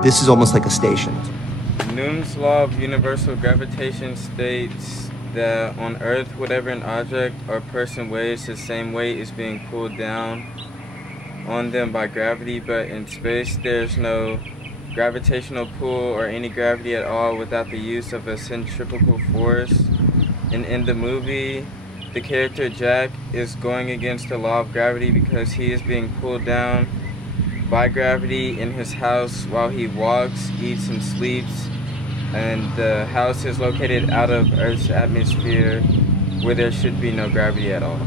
This is almost like a station. Newton's law of universal gravitation states that on Earth, whatever an object or person weighs, the same weight is being pulled down on them by gravity, but in space there's no gravitational pull or any gravity at all without the use of a centrifugal force. And in the movie, the character Jack is going against the law of gravity because he is being pulled down by gravity in his house while he walks, eats, and sleeps. And the house is located out of Earth's atmosphere where there should be no gravity at all.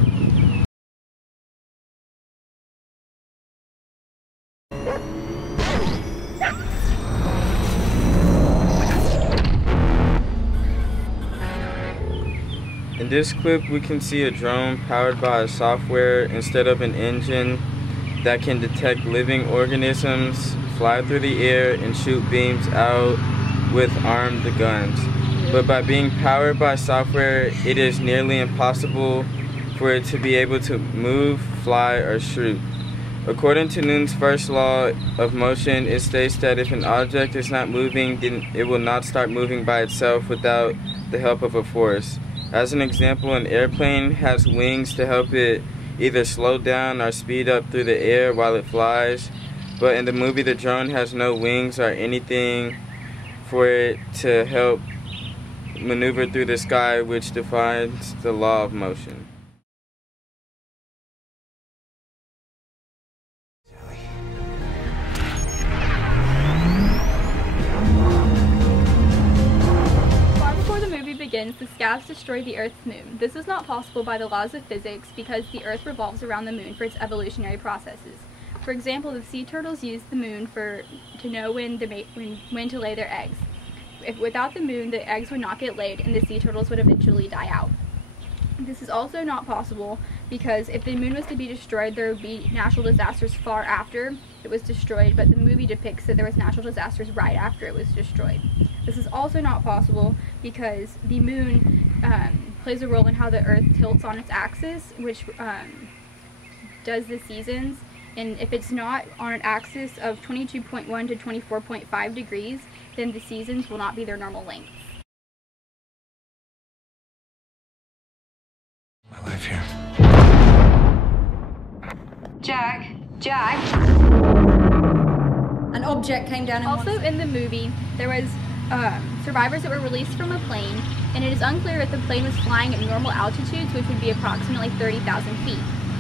In this clip, we can see a drone powered by a software instead of an engine that can detect living organisms, fly through the air, and shoot beams out with armed guns. But by being powered by software, it is nearly impossible for it to be able to move, fly, or shoot. According to Newton's first law of motion, it states that if an object is not moving, then it will not start moving by itself without the help of a force. As an example, an airplane has wings to help it either slow down or speed up through the air while it flies. But in the movie, the drone has no wings or anything for it to help maneuver through the sky, which defines the law of motion. The scabs destroy the Earth's moon. This is not possible by the laws of physics because the Earth revolves around the moon for its evolutionary processes. For example, the sea turtles use the moon to know when to lay their eggs. Without the moon, the eggs would not get laid and the sea turtles would eventually die out. This is also not possible because if the moon was to be destroyed, there would be natural disasters far after it was destroyed, but the movie depicts that there was natural disasters right after it was destroyed. This is also not possible because the moon plays a role in how the Earth tilts on its axis, which does the seasons. And if it's not on an axis of 22.1 to 24.5 degrees, then the seasons will not be their normal length. My life here. Jack. An object came down and also in the movie, there was survivors that were released from a plane, and it is unclear if the plane was flying at normal altitudes, which would be approximately 30,000 feet.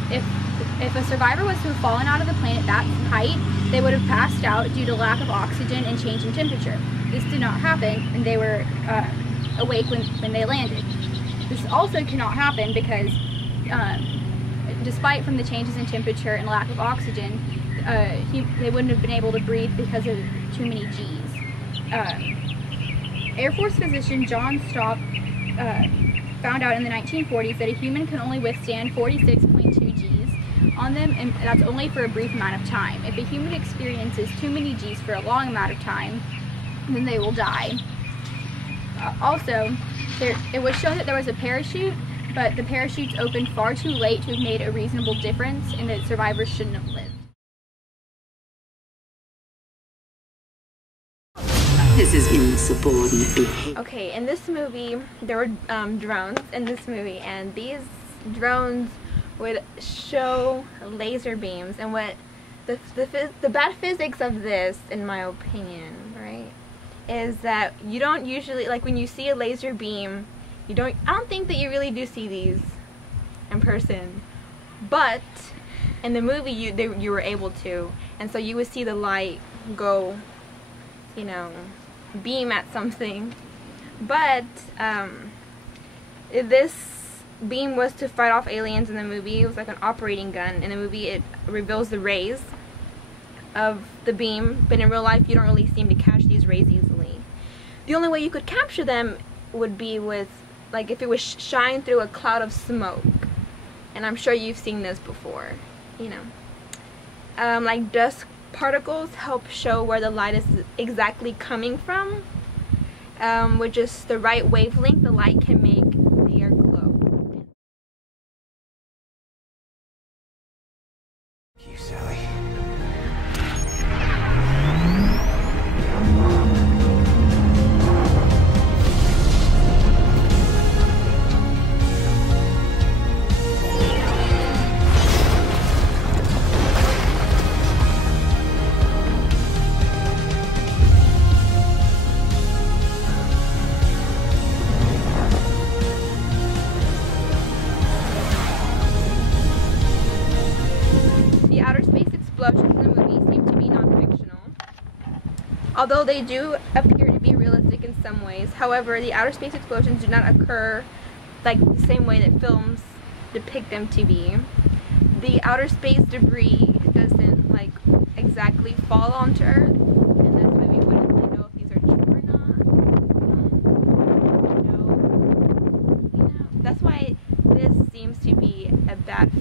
If a survivor was to have fallen out of the plane at that height, they would have passed out due to lack of oxygen and change in temperature. This did not happen, and they were awake when they landed. This also cannot happen because despite from the changes in temperature and lack of oxygen, they wouldn't have been able to breathe because of too many G's. Air Force physician John Stopp found out in the 1940s that a human can only withstand 46.2 G's on them, and that's only for a brief amount of time. If a human experiences too many G's for a long amount of time, then they will die. Also, it was shown that there was a parachute, but the parachutes opened far too late to have made a reasonable difference, and that survivors shouldn't have lived. This is insubordinate behavior. Okay, in this movie, there were drones in this movie, and these drones would show laser beams, and what the bad physics of this, in my opinion, right, is that you don't usually, like when you see a laser beam, I don't think that you really do see these in person, but in the movie you were able to, and so you would see the light go, you know, beam at something. But if this beam was to fight off aliens in the movie, it was like an operating gun. In the movie it reveals the rays of the beam, but in real life you don't really seem to catch these rays easily. The only way you could capture them would be with, like, if it was shine through a cloud of smoke, and I'm sure you've seen this before, you know. Like dust particles help show where the light is exactly coming from. With just the right wavelength, the light can make the air glow. You, Sally. Although they do appear to be realistic in some ways, however, the outer space explosions do not occur like the same way that films depict them to be. The outer space debris doesn't like exactly fall onto Earth, and that's why we wouldn't really know if these are true or not. That's why this seems to be a bad